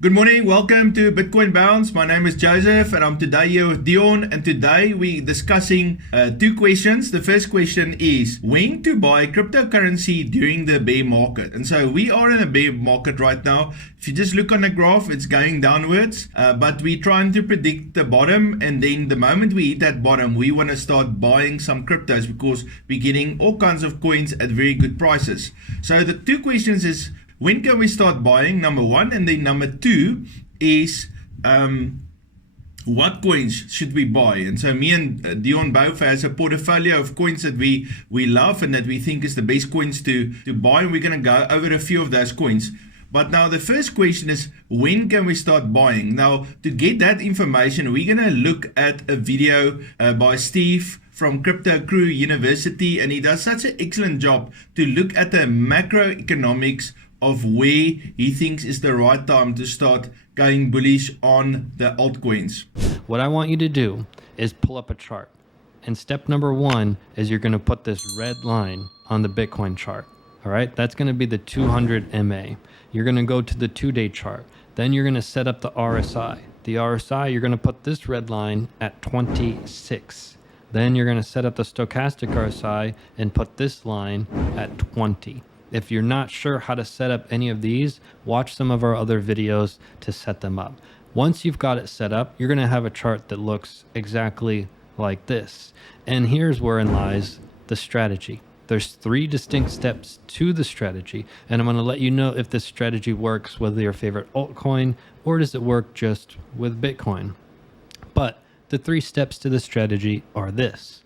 Good morning, welcome to Bitcoin Bounce. My name is Joseph and I'm today here with Dion, and today we're discussing two questions. The first question is when to buy cryptocurrency during the bear market. And so we are in a bear market right now. If you just look on the graph, it's going downwards, but we're trying to predict the bottom, and then the moment we hit that bottom, we want to start buying some cryptos because we're getting all kinds of coins at very good prices. So the two questions is, when can we start buying, number one, and then number two is what coins should we buy? And so me and Dion both has a portfolio of coins that we love and that we think is the best coins to buy. We're going to go over a few of those coins. But now the first question is, when can we start buying? Now, to get that information, we're going to look at a video by Steve from Crypto Crew University, and he does such an excellent job to look at the macroeconomics of where he thinks is the right time to start going bullish on the altcoins. What I want you to do is pull up a chart. And step number one is you're going to put this red line on the Bitcoin chart. All right, that's going to be the 200 MA. You're going to go to the 2-day chart. Then you're going to set up the RSI. The RSI, you're going to put this red line at 26. Then you're going to set up the stochastic RSI and put this line at 20. If you're not sure how to set up any of these, watch some of our other videos to set them up. Once you've got it set up, you're going to have a chart that looks exactly like this. And here's wherein lies the strategy. There's 3 distinct steps to the strategy, and I'm going to let you know if this strategy works with your favorite altcoin or does it work just with Bitcoin. But the 3 steps to the strategy are this.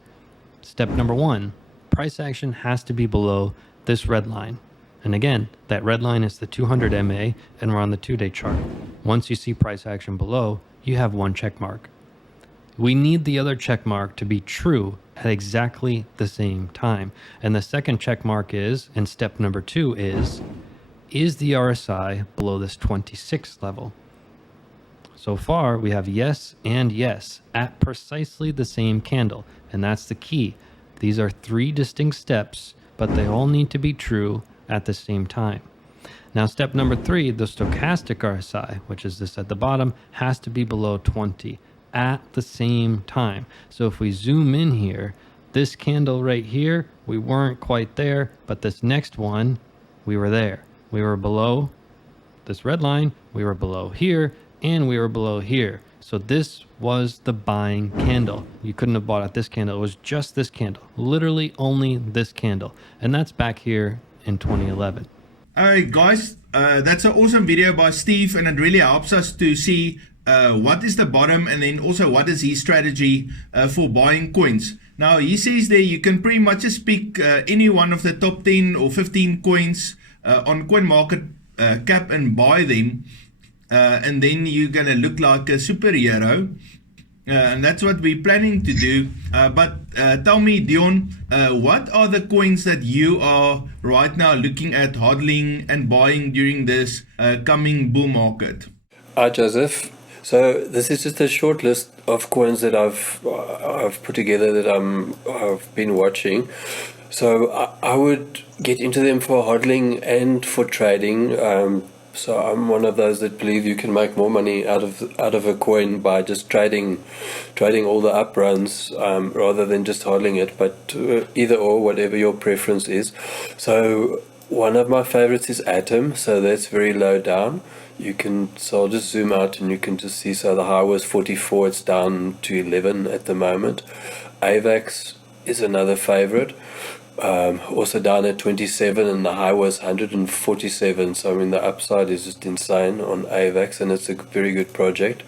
Step number 1, price action has to be below this red line. And again, that red line is the 200 MA, and we're on the 2-day chart. Once you see price action below, you have 1 check mark. We need the other check mark to be true at exactly the same time. And the second check mark is, and step number 2 is the RSI below this 26 level? So far, we have yes and yes at precisely the same candle. And that's the key. These are 3 distinct steps, but they all need to be true at the same time. Now, step number 3, the stochastic RSI, which is this at the bottom, has to be below 20 at the same time. So if we zoom in here, this candle right here, we weren't quite there, but this next one, we were there. We were below this red line, we were below here, and we were below here. So this was the buying candle. You couldn't have bought at this candle. It was just this candle, literally only this candle. And that's back here in 2011. All right, guys, that's an awesome video by Steve, and it really helps us to see what is the bottom, and then also what is his strategy for buying coins. Now, he says there you can pretty much just pick any one of the top 10 or 15 coins on CoinMarketCap and buy them. And then you're going to look like a superhero. And that's what we're planning to do. But tell me, Dion, what are the coins that you are right now looking at hodling and buying during this coming bull market? Hi, Joseph. So this is just a short list of coins that I've put together that I've been watching. So I would get into them for hodling and for trading. So I'm one of those that believe you can make more money out of a coin by just trading all the up runs rather than just hodling it. But either or, whatever your preference is. So one of my favorites is Atom. So that's very low down. So I'll just zoom out and you can just see. So the high was 44. It's down to 11 at the moment. AVAX is another favorite. Also down at 27, and the high was 147. So I mean the upside is just insane on AVAX, and it's a very good project.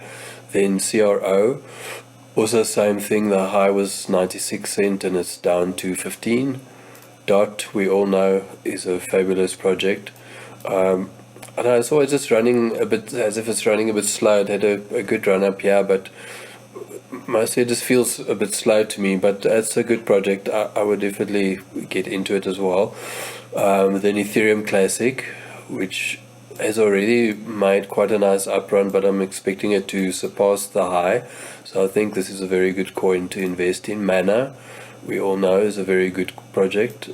Then CRO, also same thing. The high was 96 cents and it's down to 15. DOT, we all know, is a fabulous project. I know it's always just running a bit as if it's running a bit slow. It had a good run up here, but mostly it just feels a bit slow to me, but it's a good project. I would definitely get into it as well. Then Ethereum Classic, which has already made quite a nice up run, but I'm expecting it to surpass the high. So I think this is a very good coin to invest in. Mana, we all know, is a very good project,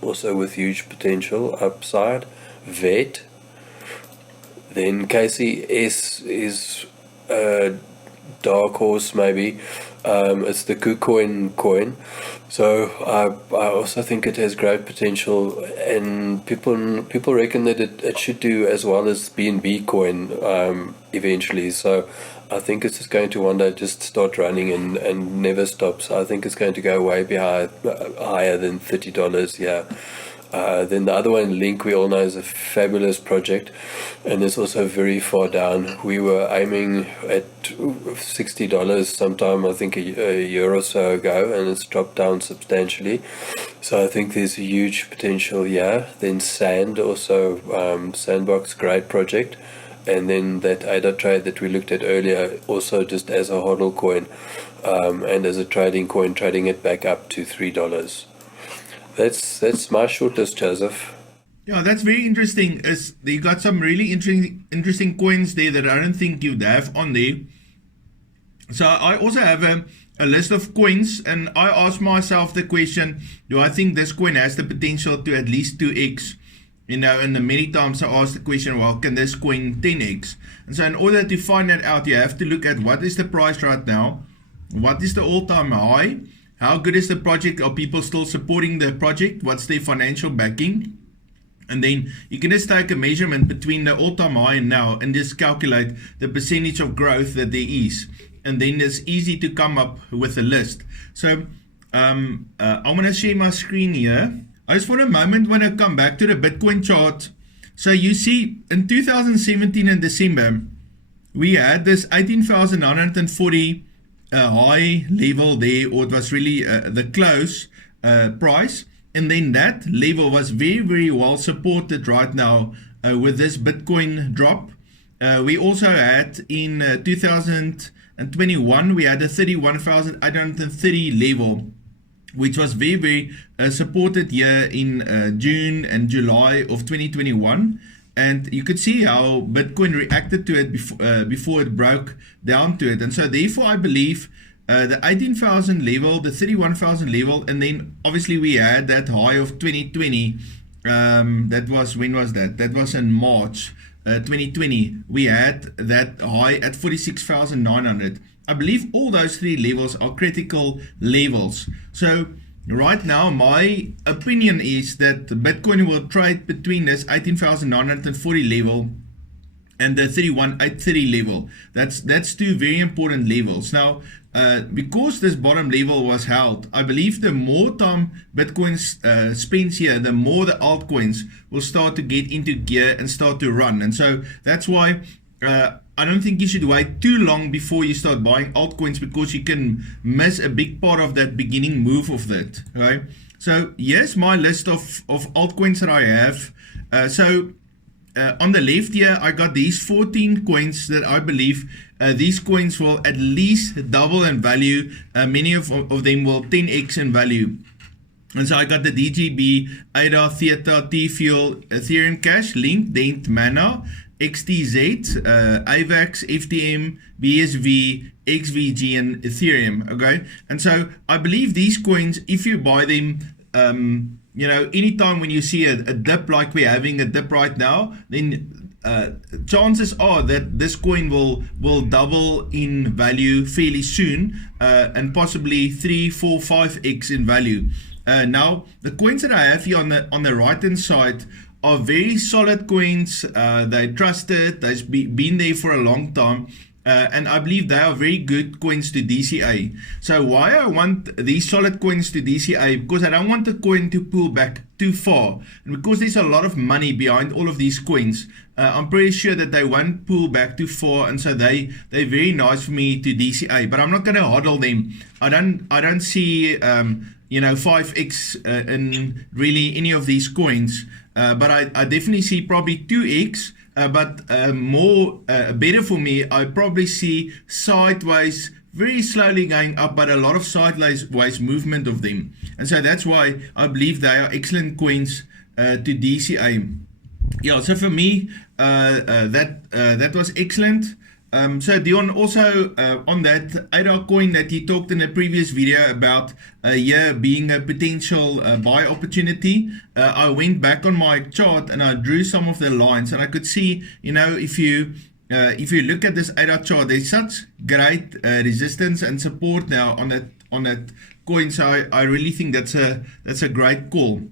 also with huge potential upside. Then KCS is a dark horse, maybe. It's the KuCoin coin. So I also think it has great potential, and people reckon that it should do as well as BNB coin eventually. So I think it's just going to one day just start running and never stop. So I think it's going to go way behind, higher than $30. Yeah. Then the other one, Link, we all know is a fabulous project, and it's also very far down. We were aiming at $60 sometime, I think a year or so ago, and it's dropped down substantially. So I think there's a huge potential here. Then Sand, also Sandbox, great project. And then that ADA trade that we looked at earlier, also just as a hodl coin, and as a trading coin, trading it back up to $3. That's my short list, Joseph. Yeah, that's very interesting. Is you got some really interesting coins there that I don't think you'd have on there. So I also have a list of coins, and I asked myself the question: do I think this coin has the potential to at least 2x? You know, and many times I ask the question, well, can this coin 10x? And so in order to find that out, you have to look at what is the price right now, what is the all-time high, how good is the project, are people still supporting the project, what's their financial backing, and then you can just take a measurement between the all-time high and now and just calculate the percentage of growth that there is, and then it's easy to come up with a list. So I'm going to share my screen here. I just for a moment want to come back to the Bitcoin chart. So you see in 2017 in December, we had this 18,940 high level there, or it was really the close price. And then that level was very, very well supported right now with this Bitcoin drop. We also had in 2021, we had a 31,830 level, which was very, very supported here in June and July of 2021. And you could see how Bitcoin reacted to it before it broke down to it. And so therefore, I believe the 18,000 level, the 31,000 level, and then obviously we had that high of 2020. That was, when was that? That was in March 2020. We had that high at 46,900. I believe all those three levels are critical levels. So right now, my opinion is that Bitcoin will trade between this 18,940 level and the 31,830 level. That's two very important levels. Now, because this bottom level was held, I believe the more time Bitcoin spends here, the more the altcoins will start to get into gear and start to run. And so that's why I don't think you should wait too long before you start buying altcoins, because you can miss a big part of that beginning move of that. Right? So here's my list of altcoins that I have. On the left here, I got these 14 coins that I believe these coins will at least double in value. Many of them will 10x in value. And so I got the DGB, ADA, Theta, T-Fuel, Ethereum Cash, Link, Dent, Mana, XTZ, AVAX, FTM, BSV, XVG, and Ethereum. Okay, and so I believe these coins, if you buy them, you know, anytime when you see a dip like we're having a dip right now, then chances are that this coin will double in value fairly soon, and possibly 3, 4, 5x in value. Now the coins that I have here on the right hand side are very solid coins. They're trusted, they've been there for a long time, and I believe they are very good coins to DCA. So why I want these solid coins to DCA? Because I don't want the coin to pull back too far, and because there's a lot of money behind all of these coins, I'm pretty sure that they won't pull back too far, and so they're very nice for me to DCA. But I'm not going to hodl them. I don't see 5x in really any of these coins. But I definitely see probably 2x, but better for me, I probably see sideways, very slowly going up, but a lot of sideways movement of them. And so that's why I believe they are excellent coins to DCA. Yeah, so for me, that was excellent. So Dion, also on that ADA coin that he talked in a previous video about here being a potential buy opportunity, I went back on my chart and I drew some of the lines, and I could see, you know, if you look at this ADA chart, there's such great resistance and support now on that coin. So I really think that's a great call.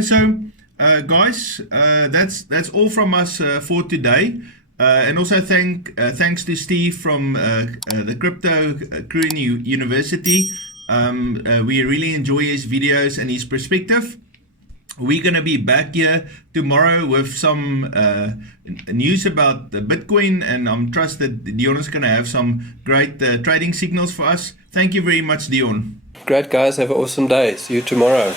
So guys, that's all from us for today. And also thanks to Steve from the Crypto Crew in University. We really enjoy his videos and his perspective. We're going to be back here tomorrow with some news about the Bitcoin, and I'm trust that Dion is going to have some great trading signals for us. Thank you very much, Dion. Great, guys. Have an awesome day. See you tomorrow.